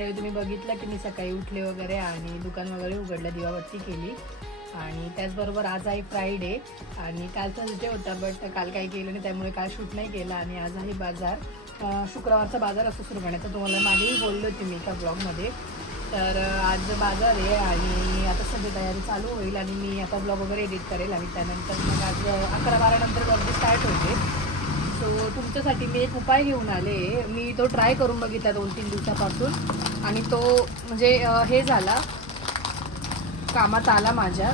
मंडळी तुम्ही बघितलं की मी सकाळी उठले वगैरे आणि दुकान वगैरे उघडलं, दिवाबत्ती केली. आणि त्याचबरोबर आज आहे फ्रायडे आणि कालचा डे होता, बट काल काही केलं नाही त्यामुळे काल शूट नाही केलं. आणि आज आहे बाजार, शुक्रवारचा बाजार असतो सुरगाण्याचा, तुम्हाला मागेही बोललो होती मी एका ब्लॉगमध्ये. तर आज बाजार आहे आणि आता सगळी तयारी चालू होईल आणि मी आता ब्लॉग वगैरे एडिट करेल आणि त्यानंतर मग आज 11-12 नंतर गर्दी स्टार्ट होते. सो तुमच्यासाठी मी एक उपाय घेऊन आले. मी तो ट्राय करून बघितला 2-3 दिवसापासून आणि तो म्हणजे हे झाला, कामात आला माझ्या.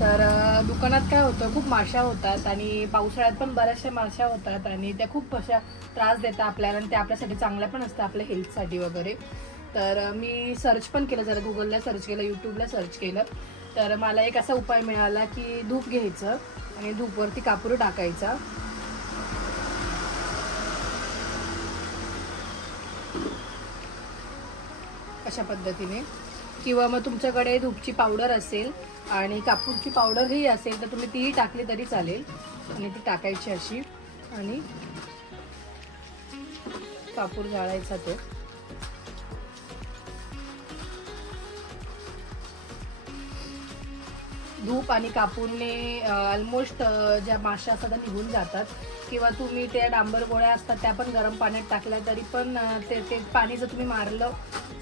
तर दुकानात काय होतं, खूप माशा होतात आणि पावसाळ्यात पण बऱ्याचशा माशा होतात आणि त्या खूप अशा त्रास देतात आपल्याला आणि त्या आपल्यासाठी चांगल्या पण असतात आपल्या हेल्थसाठी वगैरे. तर मी सर्च पण केलं, जरा गुगलला सर्च केलं, यूट्यूबला सर्च केलं. तर मला एक असा उपाय मिळाला की धूप घ्यायचं आणि धूपवरती कापूर टाकायचा. अशा पद्धतीने, किंवा मग तुमच्याकडे धूपची पावडर असेल आणि कापूरची पावडरही असेल तर तुम्ही तीही टाकली तरी चालेल. आणि ती टाकायची अशी आणि कापूर जाळायचा तो. धूप आणि कापूरने ऑलमोस्ट ज्या माशा असतात त्या निघून जातात. किंवा तुम्ही त्या डांबर गोळ्या असतात त्या पण गरम पाण्यात टाकल्या तरी पण ते पाणी जर तुम्ही मारलं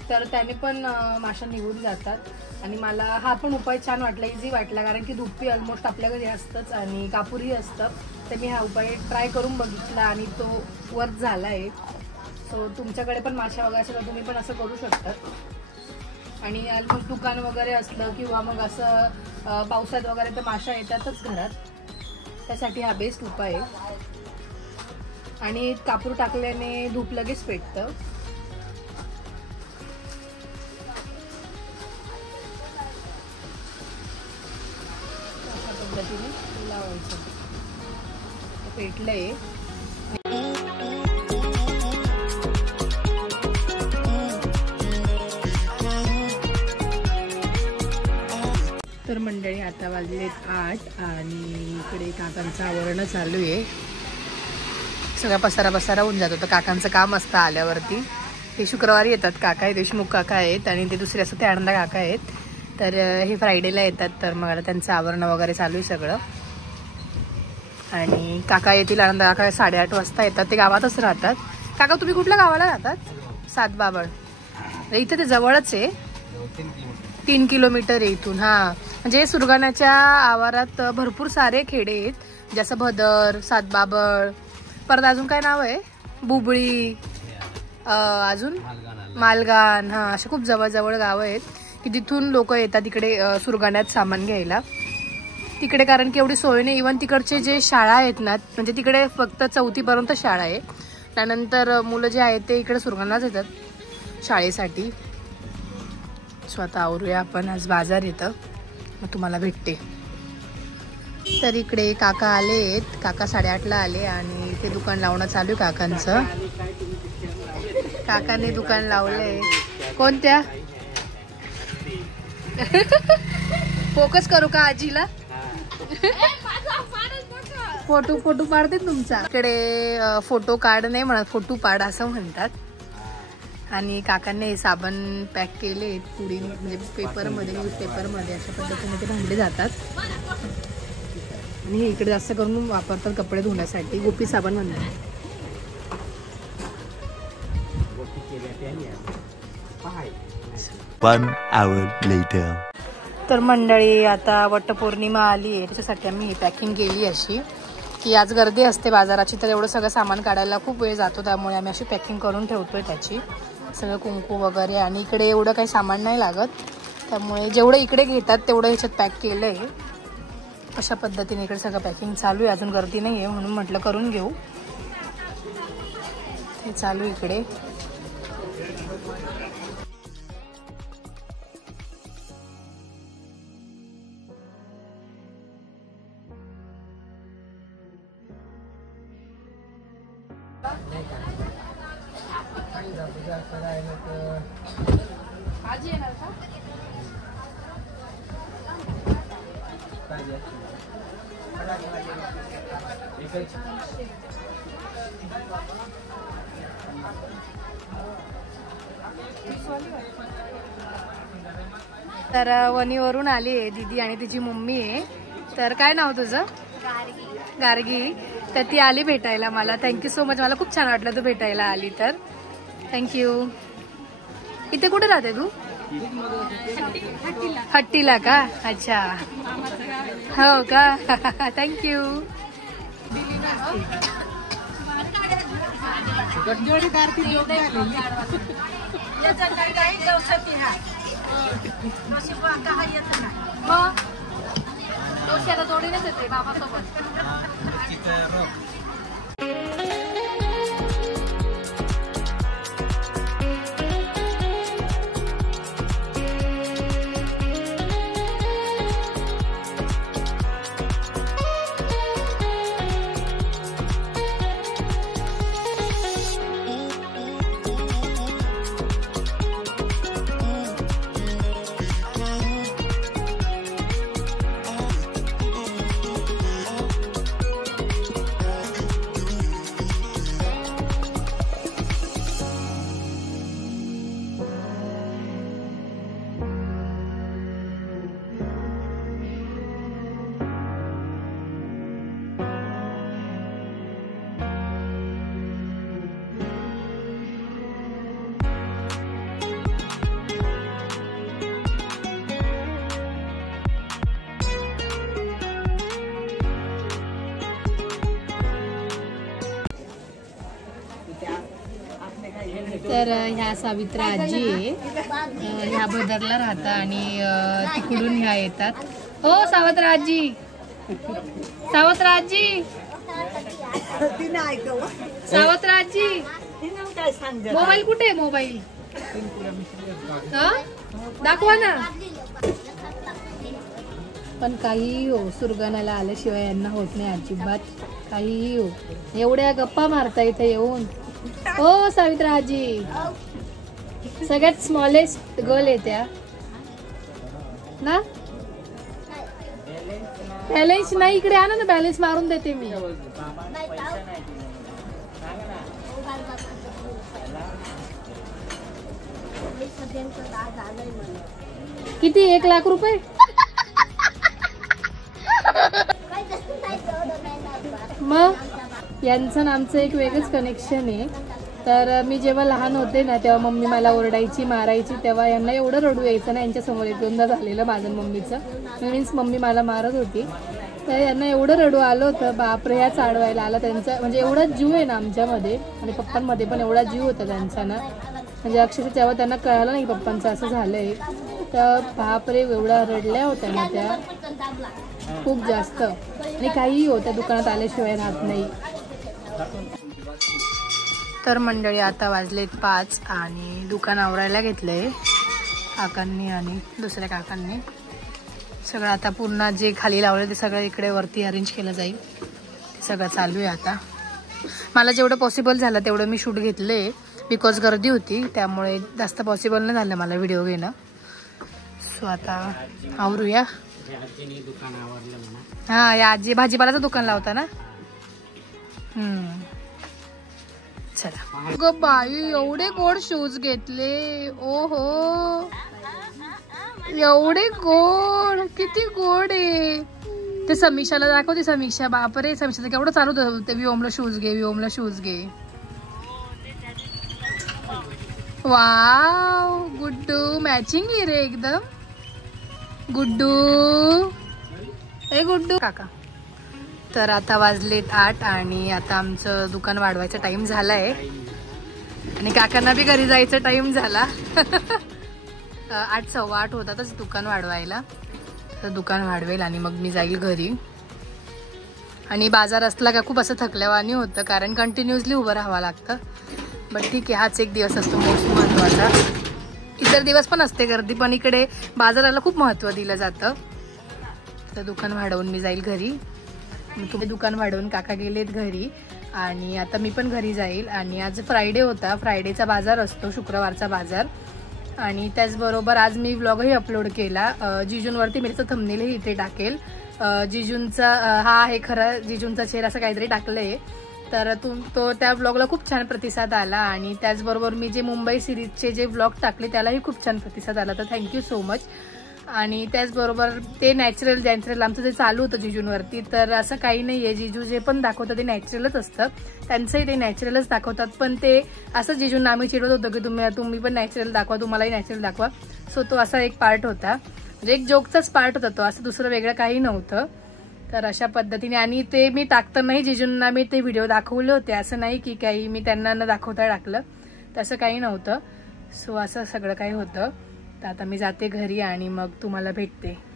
तर त्याने पण माशा निघून जातात. आणि मला हा पण उपाय छान वाटला, इझी वाटला, कारण की धूपही ऑलमोस्ट आपल्या घरी असतंच आणि कापूरही असतं. तर मी हा उपाय ट्राय करून बघितला आणि तो वर्क झाला आहे. सो तुमच्याकडे पण माशा वगैरे असेल तर तुम्ही पण असं करू शकतात. आणि मग दुकान वगैरे असलं किंवा मग असं पावसात वगैरे तर माशा येतातच घरात, त्यासाठी हा बेस्ट उपाय आहे. आणि कापूर टाकल्याने धूप लगेच पेटतं. अशा पद्धतीने लावायचं, पेटलंय. तर मंडळी आता वाजलेत 8 आणि इकडे काकांचं आवरण चालू आहे. सगळा पसारा होऊन जातो. तर काकांचं काम असतं आल्यावरती. ते शुक्रवारी येतात काका, हे देशमुख काका आहेत आणि ते दुसरे असं ते आनंदा काका आहेत. तर हे फ्रायडेला येतात. तर मग त्यांचं आवरण वगैरे चालू आहे सगळं. आणि काका येतील, आनंदा काका 8:30 वाजता येतात. ते गावातच राहतात. काका तुम्ही कुठल्या गावाला राहतात? सातबाबळ. इथे ते जवळच आहे, 3 किलोमीटर आहे इथून. हां, म्हणजे सुरगाण्याच्या आवारात भरपूर सारे खेडे आहेत, जसं भदर, सातबाबळ, परत अजून काय नाव आहे, बुबळी, अजून मालगान. हां, असे खूप जवळ गावं आहेत की तिथून लोक येतात इकडे सुरगाण्यात सामान घ्यायला. तिकडे कारण की एवढी सोय नाही. इव्हन तिकडचे जे शाळा आहेत ना, म्हणजे तिकडे फक्त 4थी पर्यंत शाळा आहे. त्यानंतर मुलं जे आहेत ते इकडे सुरगाण्यात येतात शाळेसाठी. स्वतः आवरूया आपण, आज बाजार येतं, मग तुम्हाला भेटते. तर इकडे काका आलेत, काका 8:30ला आले आणि ते दुकान लावणं चालू आहे काकांचं. काकाने दुकान लावलंय. कोणत्या फोकस करू का आजीला? फोटो पाडते तुमचा. इकडे फोटो काढ नाही म्हणत, फोटो पाड असं म्हणतात. आणि काकांनी साबण पॅक केले पुडी, म्हणजे पेपरमध्ये, न्यूजपेपरमध्ये अशा पद्धतीने ते भांडले जातात. आणि इकडे जास्त करून वापरतात कपडे धुण्यासाठी, गोपी साबण म्हणतात. तर मंडळी आता वटपौर्णिमा आली आहे, त्याच्यासाठी आम्ही ही पॅकिंग केली अशी की आज गर्दी असते बाजाराची, तर एवढं सगळं सामान काढायला खूप वेळ जातो. त्यामुळे आम्ही अशी पॅकिंग करून ठेवतोय त्याची, सगळं कुंकू वगैरे. आणि इकडे एवढं काही सामान नाही लागत, त्यामुळे जेवढं इकडे घेतात तेवढं ह्याच्यात पॅक केलं आहे. अशा पद्धतीने इकडे सगळं पॅकिंग चालू आहे. अजून गर्दी नाही आहे म्हणून म्हटलं करून घेऊ. हे चालू इकडे. आजी येणार का? तर वणीवरून आली आहे दीदी आणि तिची मम्मी आहे. तर काय नाव तुझं? गार्गी. तर ती आली भेटायला मला. Thank you so much. मला खूप छान वाटलं तू भेटायला आली तर. थँक्यू. इथे कुठे राहते तू? हट्टीला का? अच्छा हो का. थँक्यू. दोषाला जोडीनेच येते बाबासोबत. तर ह्या सावित्रा आजी आहे. ह्या बदरला राहतात आणि तिकडून ह्या येतात. हो सावित्रा आजी. सावित्रा आजी. सावित्रा आजी. मोबाईल कुठे आहे? मोबाईल दाखवा ना. पण काहीही हो, सुरगाणाला आल्याशिवाय यांना होत नाही अजिबात. काहीही हो, एवढ्या गप्पा मारता इथे येऊन. हो सावित्रा आजी. सगळ्यात स्मॉलेस्ट गर्ल आहे त्या ना. बॅलेन्स नाही इकडे आणा ना. बॅलेन्स मारून देते मी. किती? 1 लाख रुपये. मग यांचं आमचं एक वेगळंच कनेक्शन आहे. तर मी जेव्हा लहान होते ना तेव्हा मम्मी मला ओरडायची, मारायची. तेव्हा यांना एवढं रडू यायचं ना. यांच्यासमोर 1-2दा झालेलं माझं मम्मीचं. मीन्स मम्मी मला मारत होती. तर यांना एवढं रडू आलं होतं. बापरे, ह्या चाडवायला आला. त्यांचा म्हणजे एवढा जीव आहे ना आमच्यामध्ये आणि पप्पांमध्ये पण एवढा जीव होता त्यांचा ना. म्हणजे अक्षरशः तेव्हा त्यांना कळालं नाही पप्पांचं असं झालंय. तर बापरे एवढा रडल्या होत्या ना त्या खूप जास्त. आणि काहीही हो, त्या दुकानात आल्याशिवाय राहत नाही. तर मंडळी आता वाजलेत 5 आणि दुकान आवरायला घेतलंय काकांनी आणि दुसऱ्या काकांनी. सगळं आता पूर्ण जे खाली लावलं ते सगळं इकडे वरती अरेंज केलं जाईल. ते सगळं चालू आहे आता. मला जेवढं पॉसिबल झालं तेवढं मी शूट घेतले. बिकॉज गर्दी होती त्यामुळे जास्त पॉसिबल नाही झालं मला व्हिडिओ घेणं. सो आता आवरूया. हा, या आजी भाजीपाल्याचं दुकान लावता ना. चला ग बाई, एवढे गोड शूज घेतले. ओहो, एवढे गोड. किती गोड आहे. ते समीक्षाला दाखवते. समीक्षा बापरे, समीक्षाचं केवढं चालू होतं. विओमला शूज घे, विओमला शूज घे. वाव गुड्डू, मॅचिंग आहे रे एकदम. गुड्डू, ए गुड्डू काका. तर आता वाजलेत 8 आणि आता आमचं दुकान वाढवायचा टाइम झालाय आणि काकांना बी घरी जायचा टाइम झाला. 8, 8:15 होतातच दुकान वाढवायला. तर दुकान वाढवेल आणि मग मी जाईल घरी. आणि बाजार असला का खूप असं थकल्यावानी होतं कारण कंटिन्युअसली उभं राहावं लागतं. बट ठीक आहे, हाच एक दिवस असतो मोस्ट महत्त्वाचा. इतर दिवस पण असते गर्दी, पण इकडे बाजाराला खूप महत्त्व दिलं जातं. तर दुकान वाढवून मी जाईल घरी. तुम्ही दुकान वाढवून काका गेलेत घरी आणि आता मी पण घरी जाईल. आणि आज फ्रायडे होता. फ्रायडेचा बाजार असतो, शुक्रवारचा बाजार. आणि त्याचबरोबर आज मी व्लॉगही अपलोड केला. जिजूंवरती मी त्याचं थंबनेलही इथे टाकेल. जिजूंचा हा आहे खरं जिजूंचा चेहरा असं काहीतरी टाकलंय. तर तो त्या ब्लॉगला खूप छान प्रतिसाद आला आणि त्याचबरोबर मी जे मुंबई सिरीजचे जे ब्लॉग टाकले त्यालाही खूप छान प्रतिसाद आला, तर थँक्यू सो मच. आणि त्याचबरोबर ते नॅचरल आमचं जे चालू होतं जिजूंवरती, तर असं काही नाही आहे, जिजू जे पण दाखवतं ते नॅचरलच असतं, त्यांचंही ते नॅचरलच दाखवतात. पण ते असं जिजूंना आम्ही चिडवत होतो की तुम्ही पण नॅचरल दाखवा, तुम्हालाही नॅचरल दाखवा. सो तो असा एक पार्ट होता, म्हणजे एक जोकचाच पार्ट होता तो, असं दुसरं वेगळं काही नव्हतं. तर अशा पद्धतीने, आणि ते मी टाकतानाही जिजूंना मी ते व्हिडिओ दाखवले होते, असं नाही की काही मी त्यांना न दाखवता टाकलं, तसं काही नव्हतं. सो असं सगळं काही होतं. तर आता मी जाते घरी आणि मग तुम्हाला भेटते.